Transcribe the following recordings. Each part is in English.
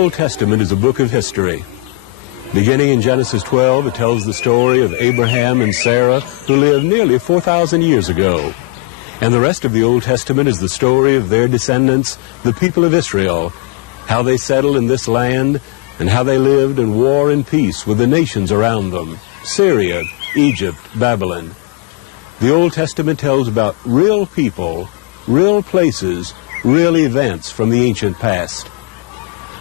Old Testament is a book of history. Beginning in Genesis 12, it tells the story of Abraham and Sarah, who lived nearly 4,000 years ago. And the rest of the Old Testament is the story of their descendants, the people of Israel, how they settled in this land, and how they lived in war and peace with the nations around them, Syria, Egypt, Babylon. The Old Testament tells about real people, real places, real events from the ancient past.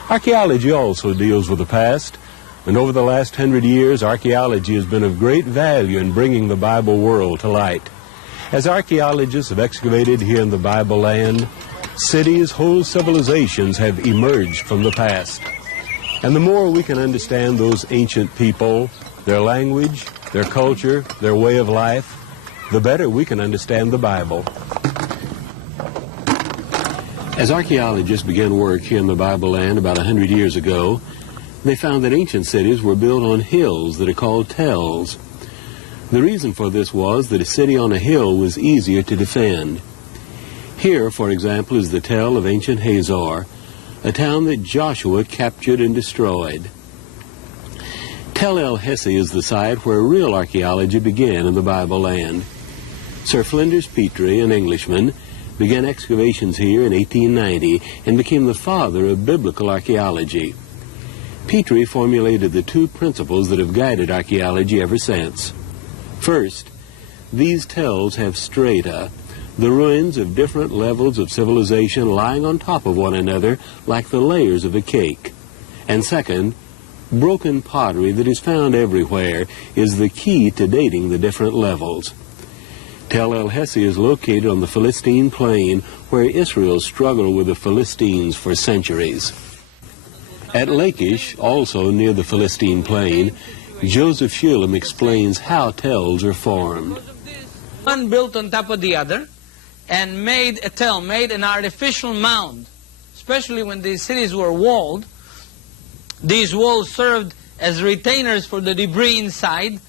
Archaeology also deals with the past, and over the last 100 years, archaeology has been of great value in bringing the Bible world to light. As archaeologists have excavated here in the Bible land, cities, whole civilizations have emerged from the past. And the more we can understand those ancient people, their language, their culture, their way of life, the better we can understand the Bible. As archaeologists began work here in the Bible land about 100 years ago, they found that ancient cities were built on hills that are called tells. The reason for this was that a city on a hill was easier to defend. Here, for example, is the tell of ancient Hazor, a town that Joshua captured and destroyed. Tel El-Hesse is the site where real archaeology began in the Bible land. Sir Flinders Petrie, an Englishman, began excavations here in 1890 and became the father of biblical archaeology. Petrie formulated the two principles that have guided archaeology ever since. First, these tells have strata, the ruins of different levels of civilization lying on top of one another like the layers of a cake. And second, broken pottery that is found everywhere is the key to dating the different levels. Tel El-Hesse is located on the Philistine plain where Israel struggled with the Philistines for centuries. At Lachish, also near the Philistine plain, Joseph Shulam explains how tells are formed. One built on top of the other and made a tell, made an artificial mound, especially when these cities were walled. These walls served as retainers for the debris inside,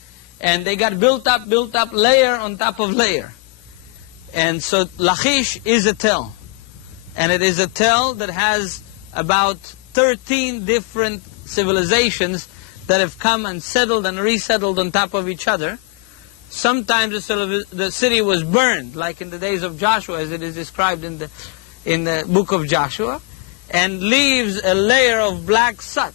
and they got built up, layer on top of layer. And so Lachish is a tell. And it is a tell that has about 13 different civilizations that have come and settled and resettled on top of each other. Sometimes the city was burned, like in the days of Joshua, as it is described in the book of Joshua, and leaves a layer of black soot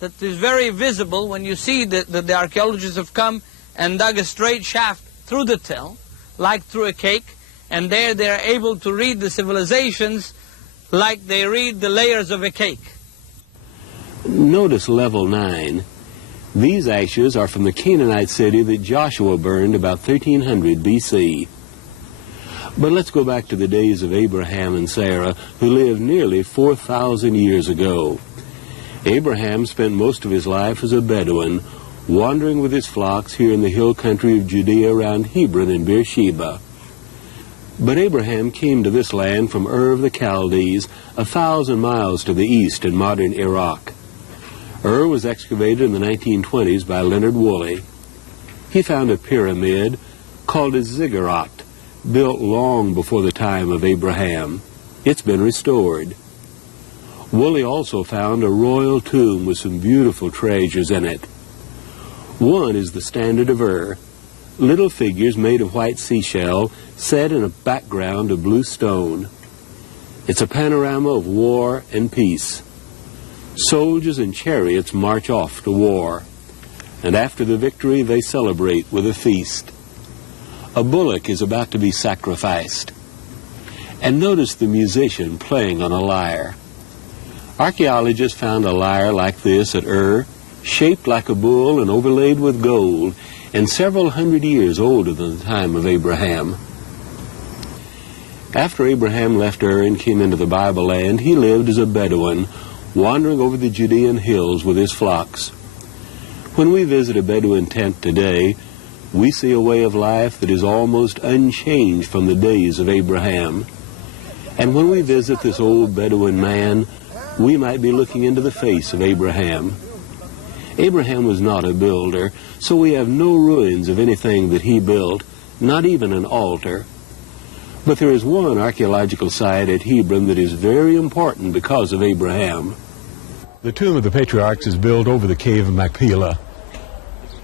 that is very visible when you see that the archaeologists have come and dug a straight shaft through the tell, like through a cake, and there they are able to read the civilizations like they read the layers of a cake. Notice level 9. These ashes are from the Canaanite city that Joshua burned about 1300 BC. But let's go back to the days of Abraham and Sarah, who lived nearly 4,000 years ago. Abraham spent most of his life as a Bedouin, wandering with his flocks here in the hill country of Judea around Hebron and Beersheba. But Abraham came to this land from Ur of the Chaldees, 1,000 miles to the east in modern Iraq. Ur was excavated in the 1920s by Leonard Woolley. He found a pyramid called a ziggurat, built long before the time of Abraham. It's been restored. Woolley also found a royal tomb with some beautiful treasures in it. One is the standard of Ur, little figures made of white seashell set in a background of blue stone. It's a panorama of war and peace. Soldiers and chariots march off to war, and after the victory they celebrate with a feast. A bullock is about to be sacrificed. And notice the musician playing on a lyre. Archaeologists found a lyre like this at Ur, shaped like a bull and overlaid with gold, and several hundred years older than the time of Abraham. After Abraham left Ur and came into the Bible land, he lived as a Bedouin, wandering over the Judean hills with his flocks. When we visit a Bedouin tent today, we see a way of life that is almost unchanged from the days of Abraham. And when we visit this old Bedouin man, we might be looking into the face of Abraham. Abraham was not a builder, so we have no ruins of anything that he built, not even an altar. But there is one archaeological site at Hebron that is very important because of Abraham. The tomb of the patriarchs is built over the cave of Machpelah.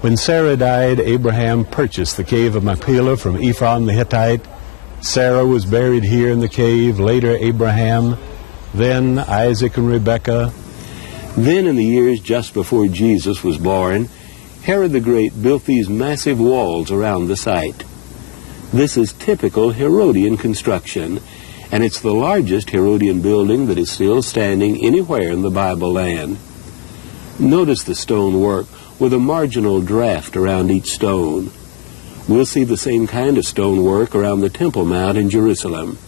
When Sarah died, Abraham purchased the cave of Machpelah from Ephron the Hittite. Sarah was buried here in the cave, later Abraham, then Isaac and Rebekah. Then in the years just before Jesus was born, Herod the Great built these massive walls around the site. This is typical Herodian construction, and it's the largest Herodian building that is still standing anywhere in the Bible land. Notice the stone work with a marginal draft around each stone. We'll see the same kind of stone work around the Temple Mount in Jerusalem.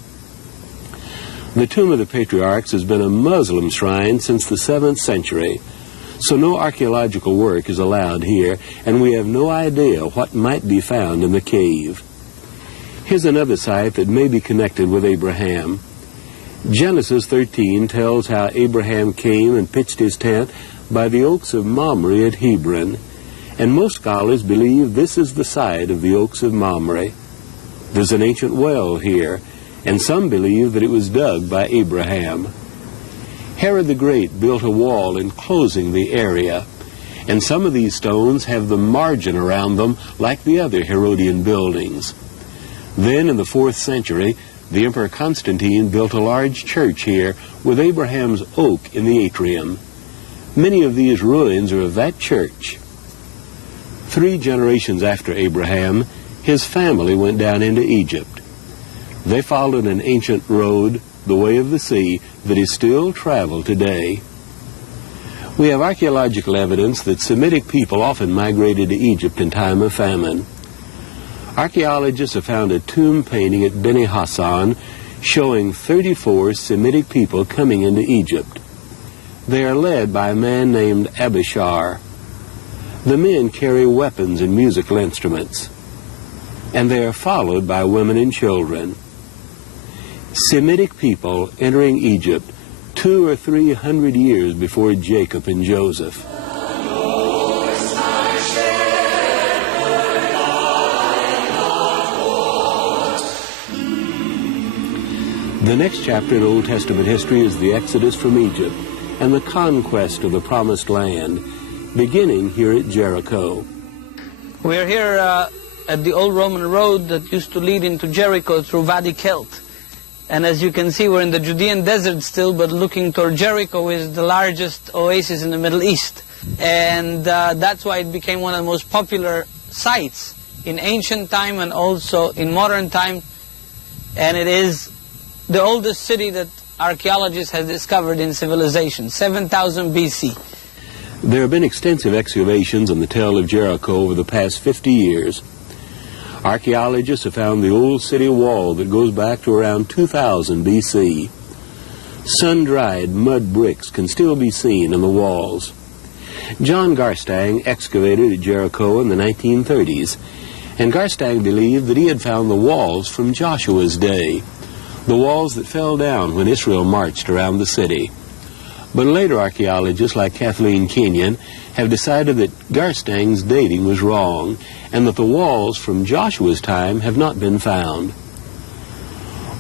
The Tomb of the Patriarchs has been a Muslim shrine since the 7th century, so no archaeological work is allowed here, and we have no idea what might be found in the cave. Here's another site that may be connected with Abraham. Genesis 13 tells how Abraham came and pitched his tent by the oaks of Mamre at Hebron, and most scholars believe this is the site of the oaks of Mamre. There's an ancient well here, and some believe that it was dug by Abraham. Herod the Great built a wall enclosing the area, and some of these stones have the margin around them like the other Herodian buildings. Then in the 4th century, the Emperor Constantine built a large church here with Abraham's oak in the atrium. Many of these ruins are of that church. 3 generations after Abraham, his family went down into Egypt. They followed an ancient road, the way of the sea, that is still traveled today. We have archaeological evidence that Semitic people often migrated to Egypt in time of famine. Archaeologists have found a tomb painting at Beni Hassan showing 34 Semitic people coming into Egypt. They are led by a man named Abishar. The men carry weapons and musical instruments, and they are followed by women and children. Semitic people entering Egypt 200 or 300 years before Jacob and Joseph. The next chapter in Old Testament history is the Exodus from Egypt and the conquest of the Promised Land, beginning here at Jericho. We're here at the old Roman road that used to lead into Jericho through Wadi Kelt. And as you can see, we're in the Judean desert still, but looking toward Jericho is the largest oasis in the Middle East. And that's why it became one of the most popular sites in ancient time and also in modern time. And it is the oldest city that archaeologists have discovered in civilization, 7,000 BC. There have been extensive excavations on the Tell of Jericho over the past 50 years. Archaeologists have found the old city wall that goes back to around 2000 BC. Sun-dried mud bricks can still be seen in the walls. John Garstang excavated at Jericho in the 1930s, and Garstang believed that he had found the walls from Joshua's day, the walls that fell down when Israel marched around the city. But later archaeologists like Kathleen Kenyon have decided that Garstang's dating was wrong and that the walls from Joshua's time have not been found.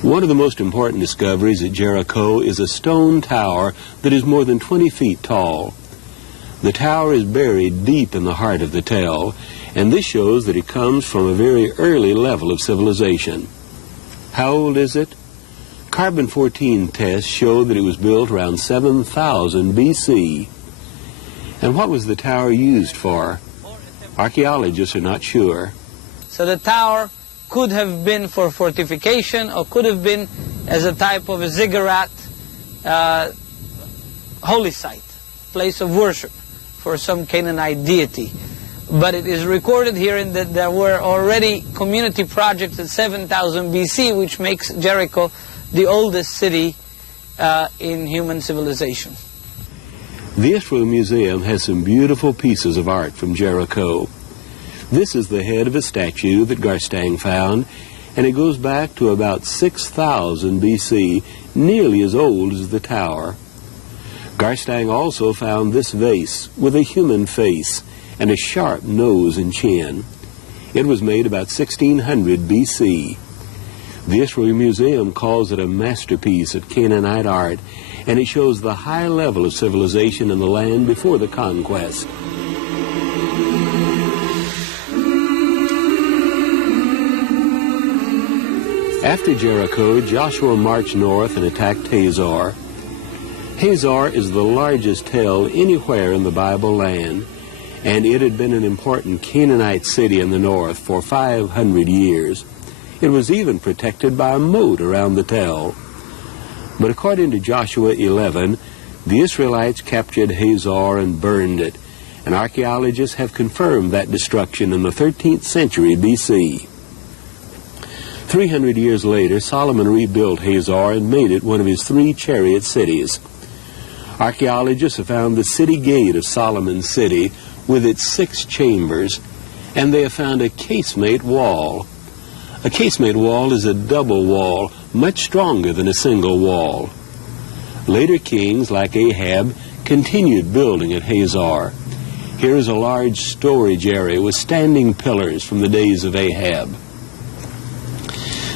One of the most important discoveries at Jericho is a stone tower that is more than 20 feet tall. The tower is buried deep in the heart of the Tell, and this shows that it comes from a very early level of civilization. How old is it? Carbon-14 tests show that it was built around 7000 BC. And what was the tower used for? Archaeologists are not sure. So the tower could have been for fortification or could have been as a type of a ziggurat, holy site, place of worship for some Canaanite deity. But it is recorded here that there were already community projects at 7000 BC, which makes Jericho the oldest city in human civilization. The Israel Museum has some beautiful pieces of art from Jericho. This is the head of a statue that Garstang found, and it goes back to about 6000 BC, nearly as old as the tower. Garstang also found this vase with a human face and a sharp nose and chin. It was made about 1600 BC. The Israel Museum calls it a masterpiece of Canaanite art, and it shows the high level of civilization in the land before the conquest. After Jericho, Joshua marched north and attacked Hazor. Hazor is the largest tell anywhere in the Bible land, and it had been an important Canaanite city in the north for 500 years. It was even protected by a moat around the tell. But according to Joshua 11, the Israelites captured Hazor and burned it, and archaeologists have confirmed that destruction in the 13th century BC. 300 years later, Solomon rebuilt Hazor and made it one of his 3 chariot cities. Archaeologists have found the city gate of Solomon's city with its 6 chambers, and they have found a casemate wall. A casemate wall is a double wall, much stronger than a single wall. Later kings, like Ahab, continued building at Hazor. Here is a large storage area with standing pillars from the days of Ahab.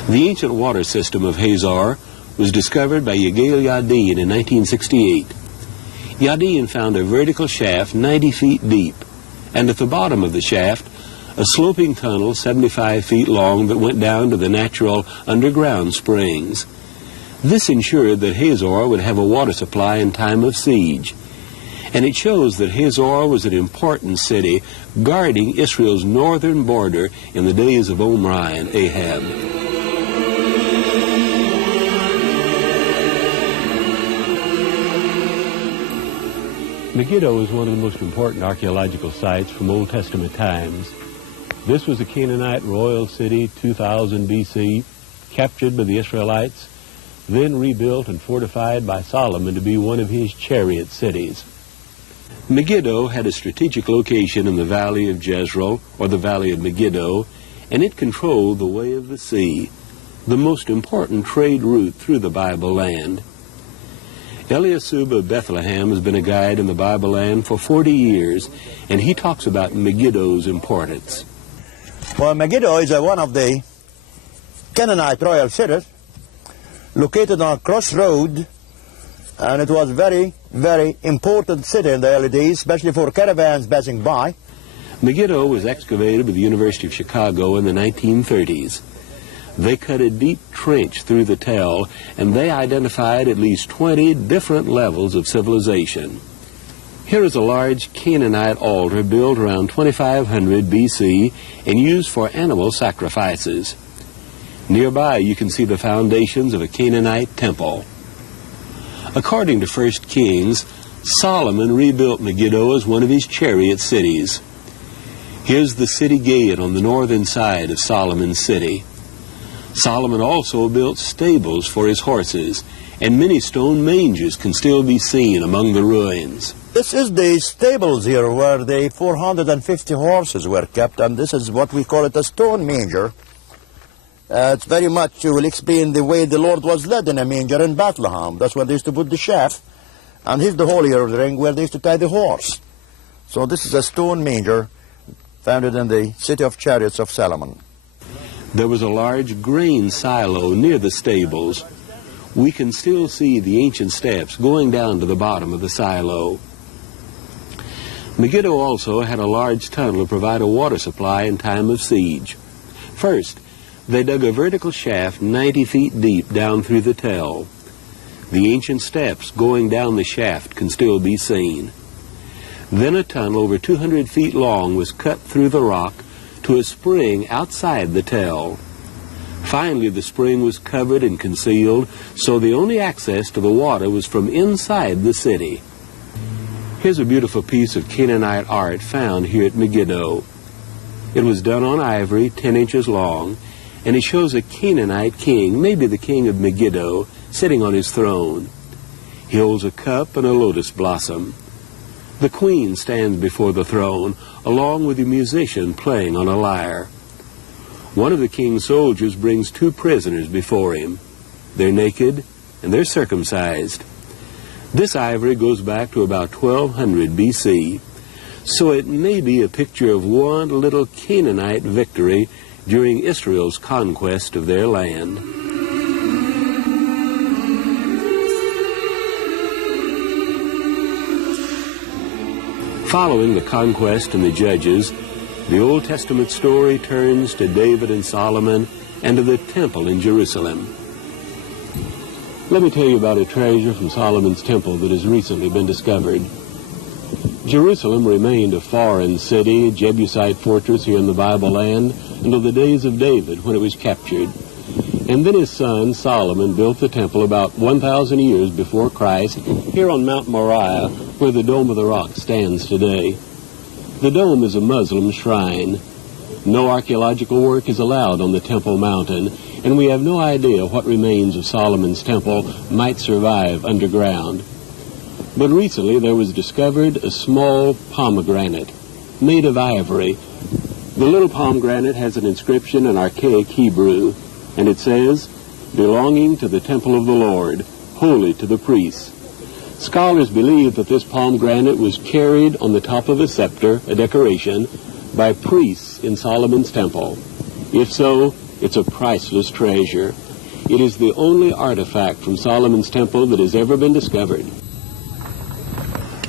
The ancient water system of Hazor was discovered by Yigael Yadin in 1968. Yadin found a vertical shaft 90 feet deep, and at the bottom of the shaft, a sloping tunnel 75 feet long that went down to the natural underground springs. This ensured that Hazor would have a water supply in time of siege. And it shows that Hazor was an important city guarding Israel's northern border in the days of Omri and Ahab. Megiddo is one of the most important archaeological sites from Old Testament times. This was a Canaanite royal city, 2000 BC, captured by the Israelites, then rebuilt and fortified by Solomon to be one of his chariot cities. Megiddo had a strategic location in the valley of Jezreel, or the valley of Megiddo, and it controlled the way of the sea, the most important trade route through the Bible land. Eliasub of Bethlehem has been a guide in the Bible land for 40 years, and he talks about Megiddo's importance. Well, Megiddo is one of the Canaanite royal cities, located on a crossroad, and it was very, very important city in the early days, especially for caravans passing by. Megiddo was excavated by the University of Chicago in the 1930s. They cut a deep trench through the tell, and they identified at least 20 different levels of civilization. Here is a large Canaanite altar built around 2500 BC and used for animal sacrifices. Nearby you can see the foundations of a Canaanite temple. According to 1 Kings, Solomon rebuilt Megiddo as one of his chariot cities. Here's the city gate on the northern side of Solomon's city. Solomon also built stables for his horses, and many stone mangers can still be seen among the ruins. This is the stables here where the 450 horses were kept, and this is what we call it a stone manger. It's very much, will explain the way the Lord was led in a manger in Bethlehem. That's where they used to put the sheaf, and here's the holier of the ring where they used to tie the horse. So this is a stone manger founded in the city of chariots of Solomon. There was a large grain silo near the stables. We can still see the ancient steps going down to the bottom of the silo. Megiddo also had a large tunnel to provide a water supply in time of siege. First, they dug a vertical shaft 90 feet deep down through the tell. The ancient steps going down the shaft can still be seen. Then a tunnel over 200 feet long was cut through the rock to a spring outside the tell. Finally, the spring was covered and concealed, so the only access to the water was from inside the city. Here's a beautiful piece of Canaanite art found here at Megiddo. It was done on ivory, 10 inches long, and it shows a Canaanite king, maybe the king of Megiddo, sitting on his throne. He holds a cup and a lotus blossom. The queen stands before the throne, along with a musician playing on a lyre. One of the king's soldiers brings 2 prisoners before him. They're naked and they're circumcised. This ivory goes back to about 1200 BC, so it may be a picture of one little Canaanite victory during Israel's conquest of their land. Following the conquest and the judges, the Old Testament story turns to David and Solomon and to the temple in Jerusalem. Let me tell you about a treasure from Solomon's temple that has recently been discovered. Jerusalem remained a foreign city, Jebusite fortress here in the Bible land, until the days of David when it was captured. And then his son Solomon built the temple about 1,000 years before Christ here on Mount Moriah, where the Dome of the Rock stands today. The dome is a Muslim shrine. No archaeological work is allowed on the Temple Mountain, and we have no idea what remains of Solomon's temple might survive underground. But recently there was discovered a small pomegranate made of ivory. The little pomegranate has an inscription in archaic Hebrew, and it says, "Belonging to the temple of the Lord, holy to the priests." Scholars believe that this pomegranate was carried on the top of a scepter, a decoration, by priests in Solomon's temple. If so, it's a priceless treasure. It is the only artifact from Solomon's temple that has ever been discovered.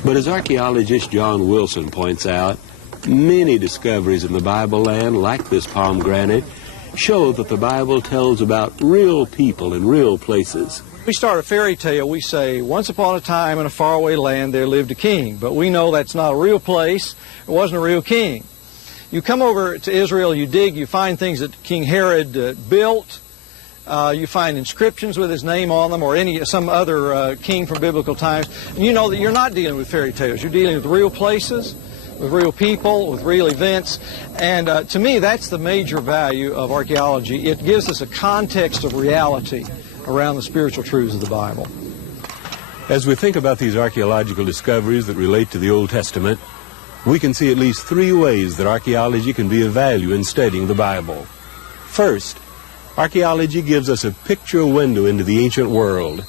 But as archaeologist John Wilson points out, many discoveries in the Bible land, like this pomegranate, show that the Bible tells about real people in real places. We start a fairy tale, we say, once upon a time in a faraway land there lived a king. But we know that's not a real place. It wasn't a real king. You come over to Israel, you dig, you find things that King Herod built. You find inscriptions with his name on them, or some other king from biblical times. And you know that you're not dealing with fairy tales. You're dealing with real places, with real people, with real events. And to me, that's the major value of archaeology. It gives us a context of reality around the spiritual truths of the Bible. As we think about these archaeological discoveries that relate to the Old Testament, we can see at least three ways that archaeology can be of value in studying the Bible. First, archaeology gives us a picture window into the ancient world.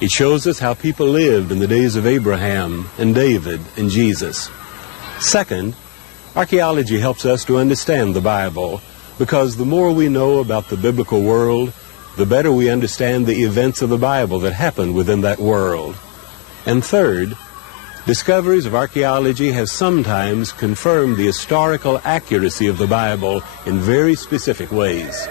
It shows us how people lived in the days of Abraham and David and Jesus. Second, archaeology helps us to understand the Bible, because the more we know about the biblical world, the better we understand the events of the Bible that happened within that world. And third, discoveries of archaeology have sometimes confirmed the historical accuracy of the Bible in very specific ways.